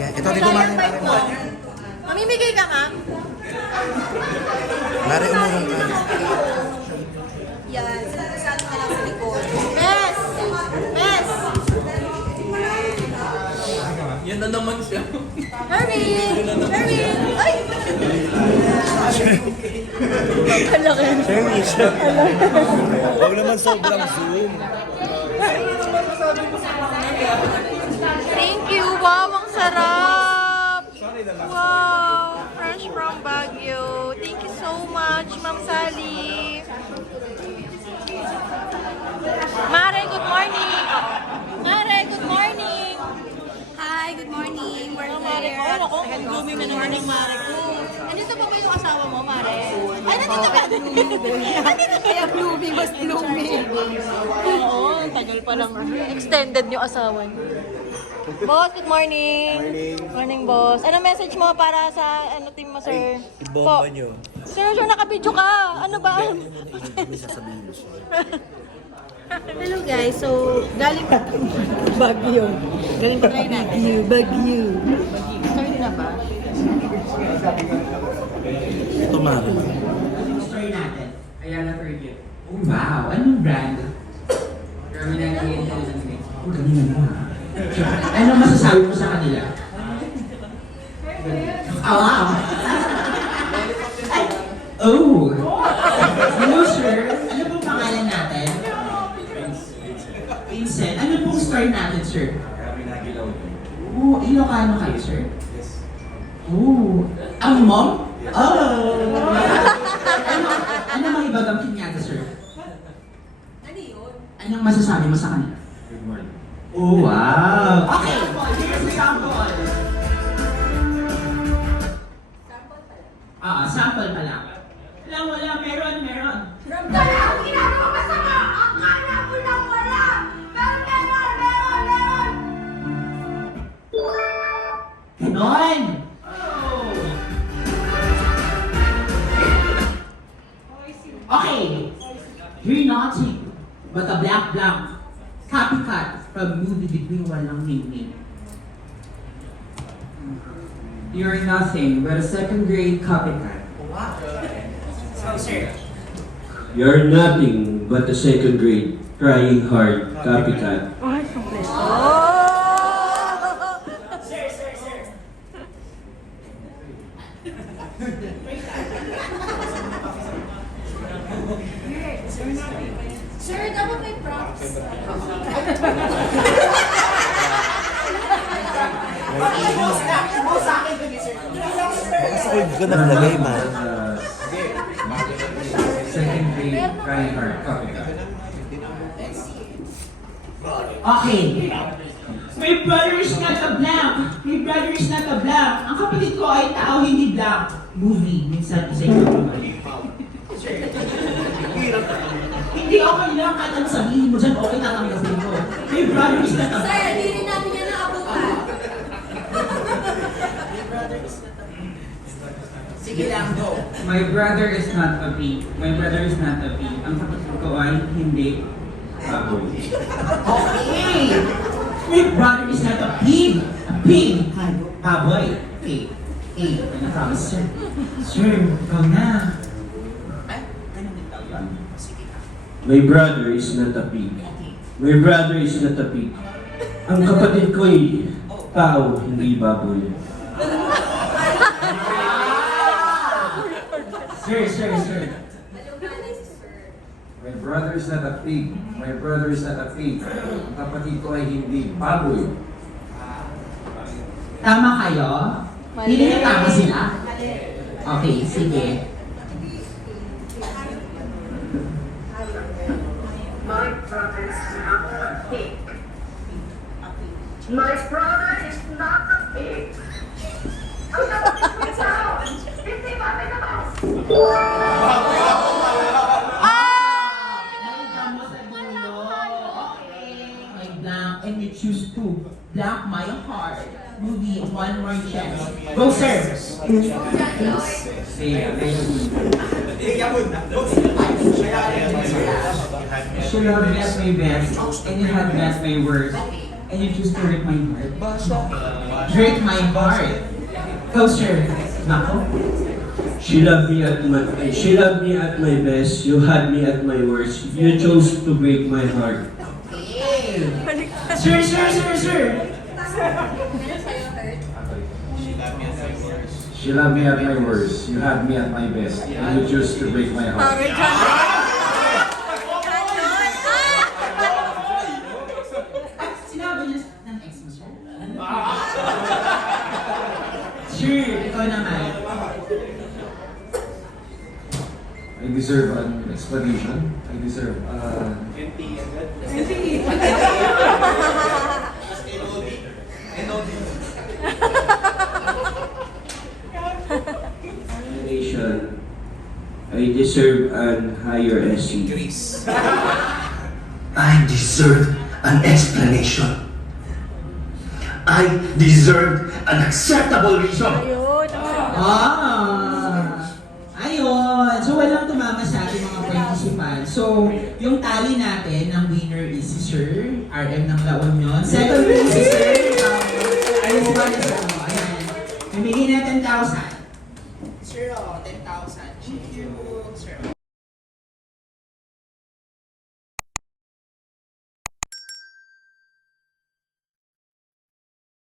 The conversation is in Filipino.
Yan. Ito, dito mare. Mamimigay ka nga? Mare, umurong ka. Yan. Saan ka lang sa likod? Yes! Yes! Yan na naman siya. Hermin! Hermin! Ay! Service. Huwag naman sobrang zoom. Thank you! Wow, ang sarap! Wow! Fresh from Baguio. Thank you so much, Ma'am Sally. Mare, good morning! Mare, good morning! Hi, good morning. We're Mare ko, here. ako, ang blooming na naman ng Mare ko. Nandito pa ba yung asawa mo, Mare? Ay, nandito ka! Kaya blooming, mas blooming. Oo, ang tagal pa lang. Extended yung asawa niyo. Boss, good morning. Morning, boss. Ano message mo para sa team mo, sir? Ibomba nyo. Sir, nakabidyo ka. Ano ba? Hindi sasabihin mo siya. Hello guys, so galing pa Baguio. Galing pa tayo natin. Baguio. Sorry na ba? Ito, mare. Story natin. Ayala Fergie. Oh wow, anong brand? Terminal Intelligence. Oh, ganyan mo ha. Ano masasabi mo sa kanila? Oh, wow. Ay, oh. Hello sir, ano pong pangalan natin? Vincent. Ano pong store natin, sir? Oh, Ilocano kayo, sir? Yes. Oh, ang mom? Oh! ano mga ibagang kinyata, sir? Ano yun? Anong masasabi mo sa kanila? Good morning. Oh, wow! Okay, here's the sample. Sample pala. Sample pa lang. Wala, meron. Wala akong ginagawa masama! Akala mo lang wala! Pero meron! Ganon! Oh. Okay. You're nothing but a black copycat from movie between walang name. You're nothing but a second grade copycat. So, sir. You're nothing but a second grade, trying hard, copycat. Sir. Sir, dapat may props. Baka sa hold ko nakalagay, man. Second grade, trying hard, copycat. Okay. My brother is not a black. Ang kapatid ko ay tao, hindi black. Movie, minsan isa yung Hindi okay lang kahit ang sabihin mo dyan, okay tatanggapin ko. My brother is not a Sir, black. hindi rin namin yan naabutan. Sige lang, go. My brother is not a pig. Ang kapatid ko ay hindi baboy. Okay! My brother is not a pig. Baboy. Okay. Ano sir? Sir, ikaw na. My brother is not a pig. Ang kapatid ko ay tao, hindi baboy. Sir. My brother is not a pig. Ang kapatid ko ay hindi baboy. Tama kayo? Hindi na tama sila? Okay, sige. My brother is not a pig. My brother is not a pig. Ang kapatid ko tao, hindi baboy na ba? And you choose to black my heart. Movie, one more chance. Go, sir! You should have met my best, and you had met my worst, and you choose to hurt my heart. break my heart. Go, sir. Nako. She loved me at my best. You had me at my worst. You chose to break my heart. Sir. She loved me at my worst. You had me at my best. And you chose to break my heart. Sinabi niya ng ex mo, sir? Sir, ikaw naman. I deserve an explanation. I deserve Explanation. I deserve an higher SE. I deserve an explanation. I deserve an acceptable reason. Ayun. So, walang tumama sa ating mga participants. So, yung tally natin ng winner is si Sir RM ng La Union. Second place si Sir Ayan. Namigay na 10,000.